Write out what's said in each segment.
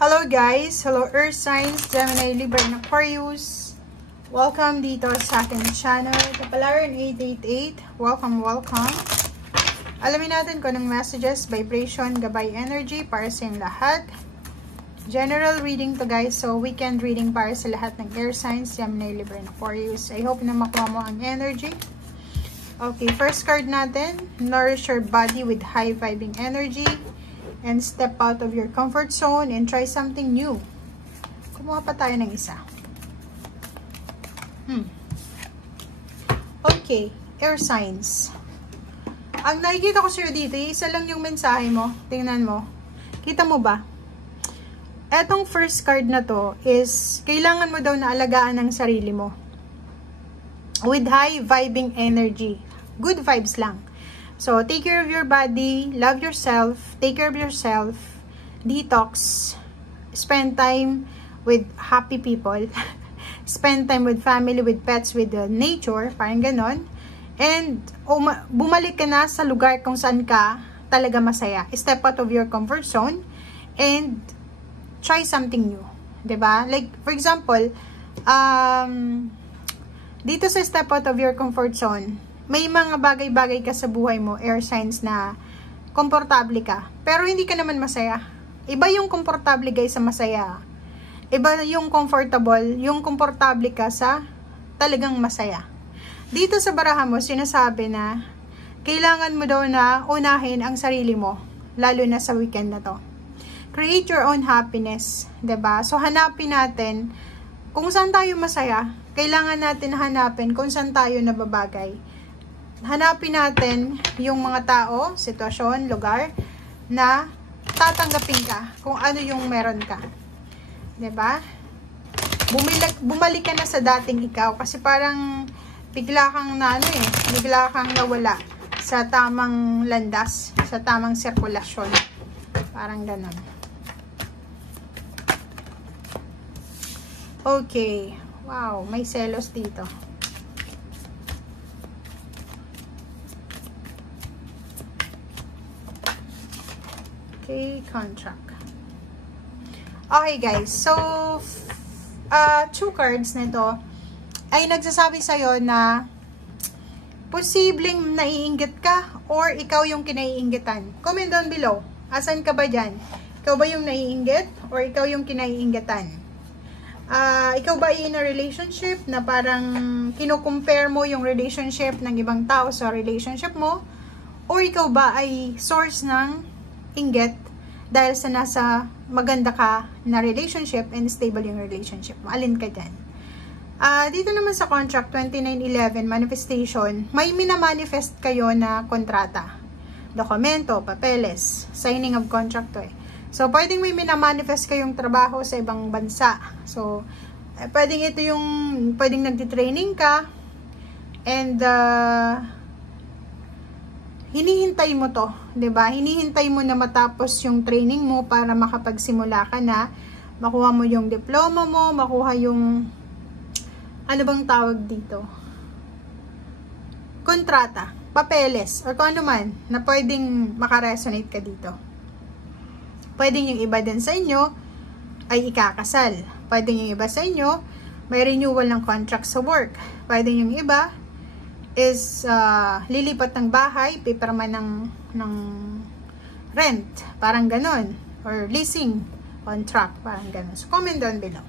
Hello guys! Hello Earth Signs, Gemini, Libra, and Aquarius. Welcome dito sa aking channel, Kapalaran 888. Welcome, welcome. Alamin natin kung anong messages, vibration, gabay energy para sa inyong lahat. General reading to guys, so weekend reading para sa lahat ng Air Signs, Gemini, Libra, and Aquarius. I hope na makuha mo ang energy. Okay, first card natin, nourish your body with high vibing energy. And step out of your comfort zone and try something new. Kumuha pa tayo ng isa. Okay, air signs. Ang nakikita ko sa'yo dito, isa lang yung mensahe mo. Tingnan mo. Kita mo ba? Etong first card na to is, kailangan mo daw na alagaan ang sarili mo. With high vibing energy. Good vibes lang. So, take care of your body, love yourself, take care of yourself, detox, spend time with happy people, spend time with family, with pets, with nature, parang ganon. And, bumalik ka na sa lugar kung saan ka talaga masaya. Step out of your comfort zone and try something new. 'Di ba? Like, for example, dito sa step out of your comfort zone, may mga bagay-bagay ka sa buhay mo, air signs, na komportable ka. Pero hindi ka naman masaya. Iba yung komportable guys sa masaya. Iba yung comfortable, yung komportable ka sa talagang masaya. Dito sa baraha mo, sinasabi na kailangan mo daw na unahin ang sarili mo, lalo na sa weekend na to. Create your own happiness, 'di ba? So hanapin natin kung saan tayo masaya. Kailangan natin hanapin kung saan tayo nababagay. Hanapin natin yung mga tao, sitwasyon, lugar na tatanggapin ka kung ano yung meron ka. 'Di ba? Bumalik ka na sa dating ikaw kasi parang bigla kang bigla kang nawala sa tamang landas, sa tamang sirkulasyon. Parang gano'n. Okay. Wow, may selos dito. Okay, contract. Okay guys, so two cards nito ay nagsasabi sa'yo na posibleng naiinggit ka or ikaw yung kinaiinggitan. Comment down below. Asan ka ba dyan? Ikaw ba yung naiinggit or ikaw yung kinaiinggitan? Ikaw ba ay in a relationship na parang kino-compare mo yung relationship ng ibang tao sa relationship mo? Or ikaw ba ay source ng inggit dahil sa nasa maganda ka na relationship and stable yung relationship mo? Alin ka dyan? Dito naman sa contract 2911 manifestation, may minamanifest kayo na kontrata, dokumento, papeles, signing of contract to eh. So pwedeng may minamanifest kayong trabaho sa ibang bansa. So pwedeng ito yung pwedeng nagti-training ka and hinihintay mo to, 'di ba? Hinihintay mo na matapos yung training mo para makapagsimula ka na, makuha mo yung diploma mo, makuha yung ano bang tawag dito? Kontrata, papeles, or kung ano man na pwedeng makaresonate ka dito. Pwedeng yung iba din sa inyo ay ikakasal. Pwedeng yung iba sa inyo may renewal ng contract sa work. Pwedeng yung iba is lilipat ng bahay, pipirma ng rent, parang ganon, or leasing contract, parang ganon. So comment down below.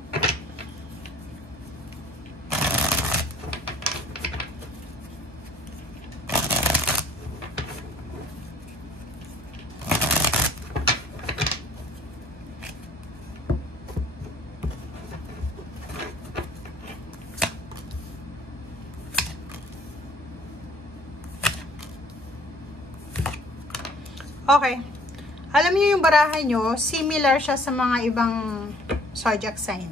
Okay. Alam niyo yung baraha nyo, similar siya sa mga ibang zodiac sign.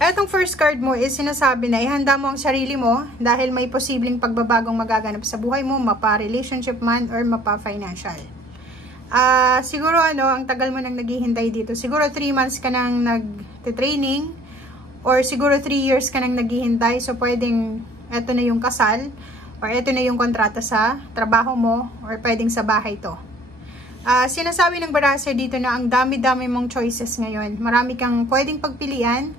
Etong first card mo is sinasabi na ihanda mo ang sarili mo dahil may posibleng pagbabagong magaganap sa buhay mo, mapa-relationship man or mapa-financial. Siguro ang tagal mo nang naghihintay dito. Siguro 3 months ka nang nag-training or siguro 3 years ka nang naghihintay. So pwedeng eto na yung kasal or eto na yung kontrata sa trabaho mo or pwedeng sa bahay to. Sinasabi ng baraser dito na ang dami-dami mong choices ngayon. Marami kang pwedeng pagpilian.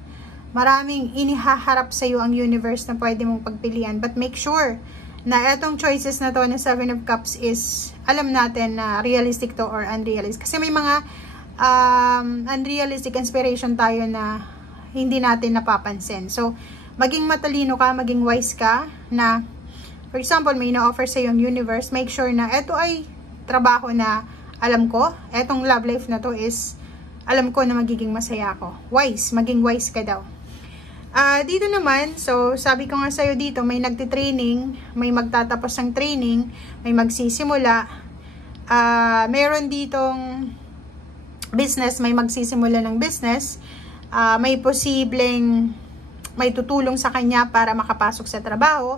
Maraming inihaharap sa iyo ang universe na pwede mong pagpilian. But make sure na etong choices na to na 7 of Cups is, alam natin na realistic to or unrealistic. Kasi may mga unrealistic inspiration tayo na hindi natin napapansin. So, maging matalino ka, maging wise ka na, for example, may ina-offer sa yung universe, make sure na eto ay trabaho na alam ko, etong love life na to is, alam ko na magiging masaya ako. Wise, maging wise ka daw. Dito naman, so sabi ko nga sa'yo dito, may nagtitraining, may magtatapos ng training, may magsisimula, meron ditong business, may magsisimula ng business, may posibleng may tutulong sa kanya para makapasok sa trabaho,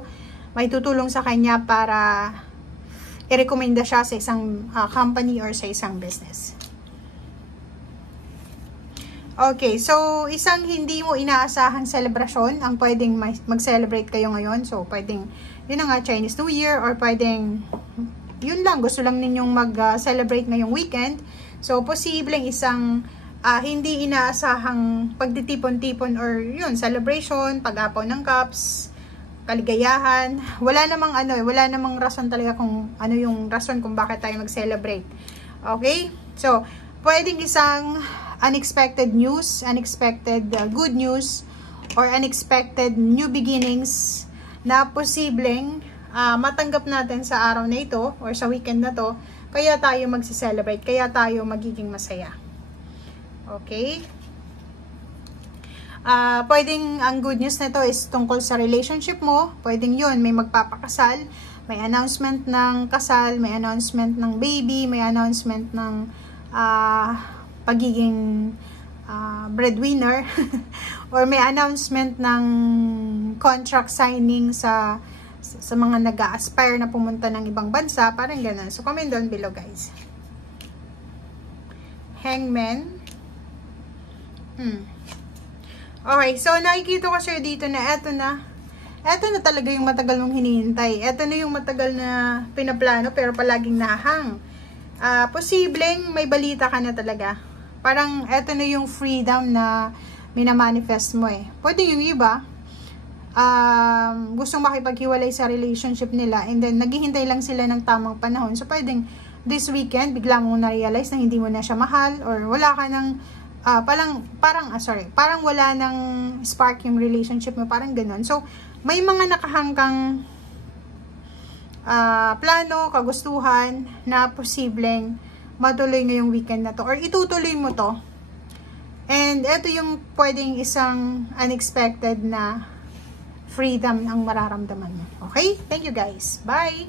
may tutulong sa kanya para i-recommenda siya sa isang company or sa isang business. Okay, so isang hindi mo inaasahang selebrasyon ang pwedeng mag-celebrate kayo ngayon. So pwedeng, yun na nga, Chinese New Year, or pwedeng, yun lang, gusto lang ninyong mag-celebrate ngayong weekend. So posibleng isang hindi inaasahang pagtitipon-tipon or yun, celebration, pag-apaw ng cups, kaligayahan. Wala namang rason talaga kung ano yung rason kung bakit tayo mag-celebrate. Okay? So, pwedeng isang unexpected news, unexpected good news, or unexpected new beginnings na posibleng matanggap natin sa araw na ito or sa weekend na to, kaya tayo magse-celebrate, kaya tayo magiging masaya. Okay? Pwedeng ang good news na ito is tungkol sa relationship mo. Pwedeng yun, may magpapakasal, may announcement ng kasal, may announcement ng baby, may announcement ng pagiging breadwinner, or may announcement ng contract signing sa mga nag-a-aspire na pumunta ng ibang bansa, parang ganun. So, comment down below, guys. Hangman. Okay, so nakikita ko sir dito na eto na talaga yung matagal mong hinihintay. Eto na yung matagal na pinaplano pero palaging nahang. Posibleng may balita ka na talaga. Parang eto na yung freedom na minamanifest mo eh. Pwede yung iba, gustong makipaghiwalay sa relationship nila and then naghihintay lang sila ng tamang panahon. So pwedeng this weekend, bigla mong na-realize na hindi mo na siya mahal or wala ka ng parang wala nang spark yung relationship mo, parang ganun. So, may mga nakahanggang plano, kagustuhan na posibleng matuloy ngayong weekend na to or itutuloy mo to. And ito yung pwedeng isang unexpected na freedom ang mararamdaman mo. Okay? Thank you guys. Bye!